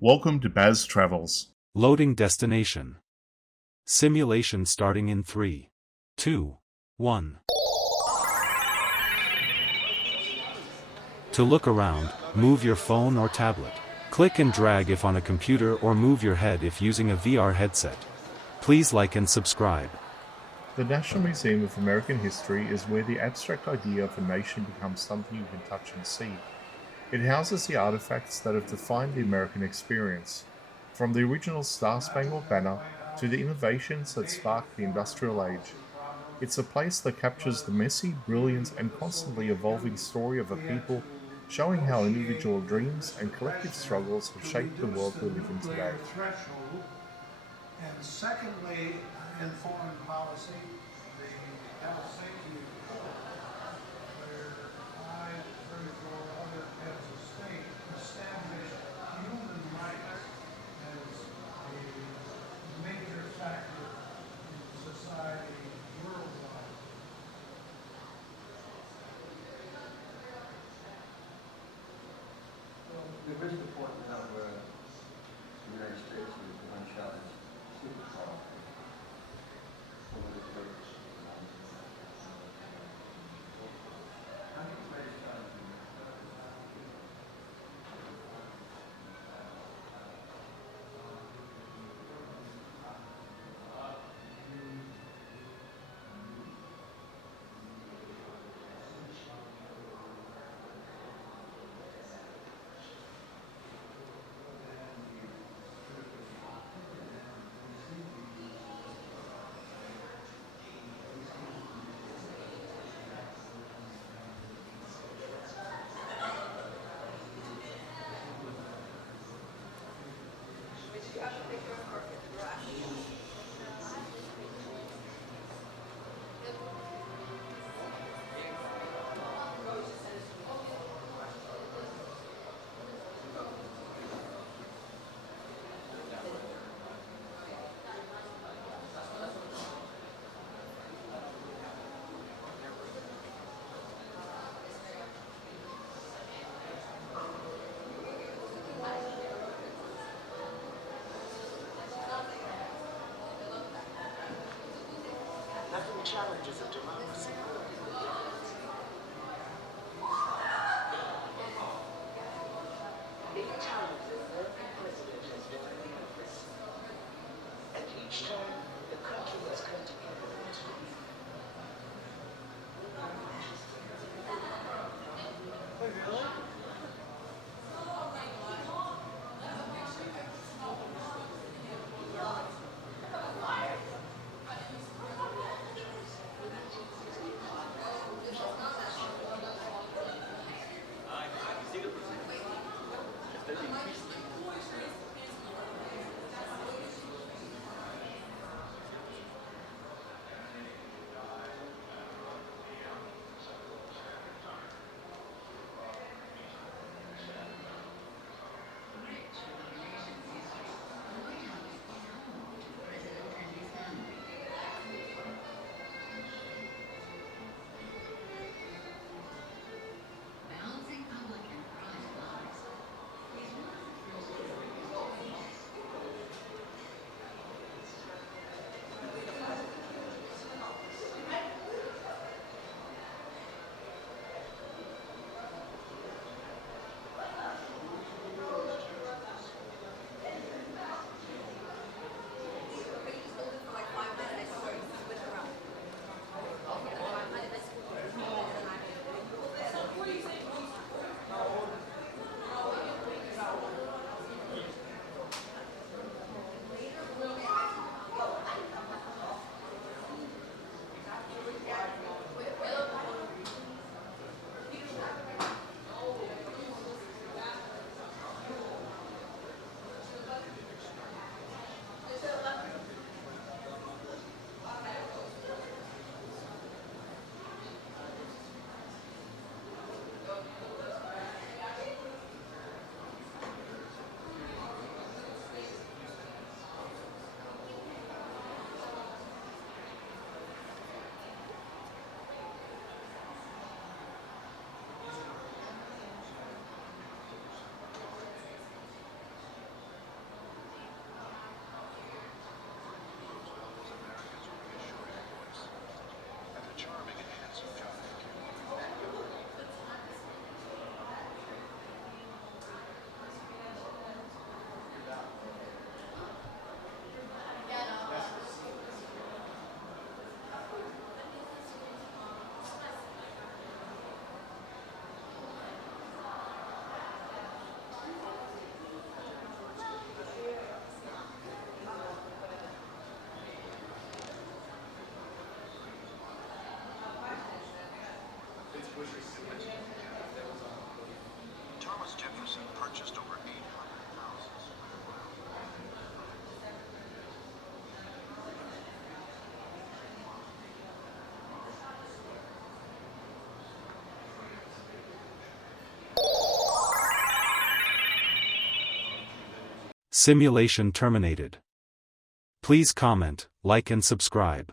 Welcome to Baz Travels. Loading destination. Simulation starting in 3, 2, 1. To look around, move your phone or tablet. Click and drag if on a computer or move your head if using a VR headset. Please like and subscribe. The National Museum of American History is where the abstract idea of a nation becomes something you can touch and see. It houses the artifacts that have defined the American experience, from the original Star-Spangled Banner to the innovations that sparked the Industrial Age. It's a place that captures the messy, brilliant, and constantly evolving story of a people, showing how individual dreams and collective struggles have shaped the world we live in today. And secondly, in foreign policy, the Helsinki Accord, where 34 other heads of state established human rights as a major factor in society worldwide. Well, the original point now where the United States is the unchallenged superpower politically. How do you raise funds? Nothing challenges a democracy. Eight times the American president has been in office, and each time the country has come together into Simulation terminated. Please comment, like and subscribe.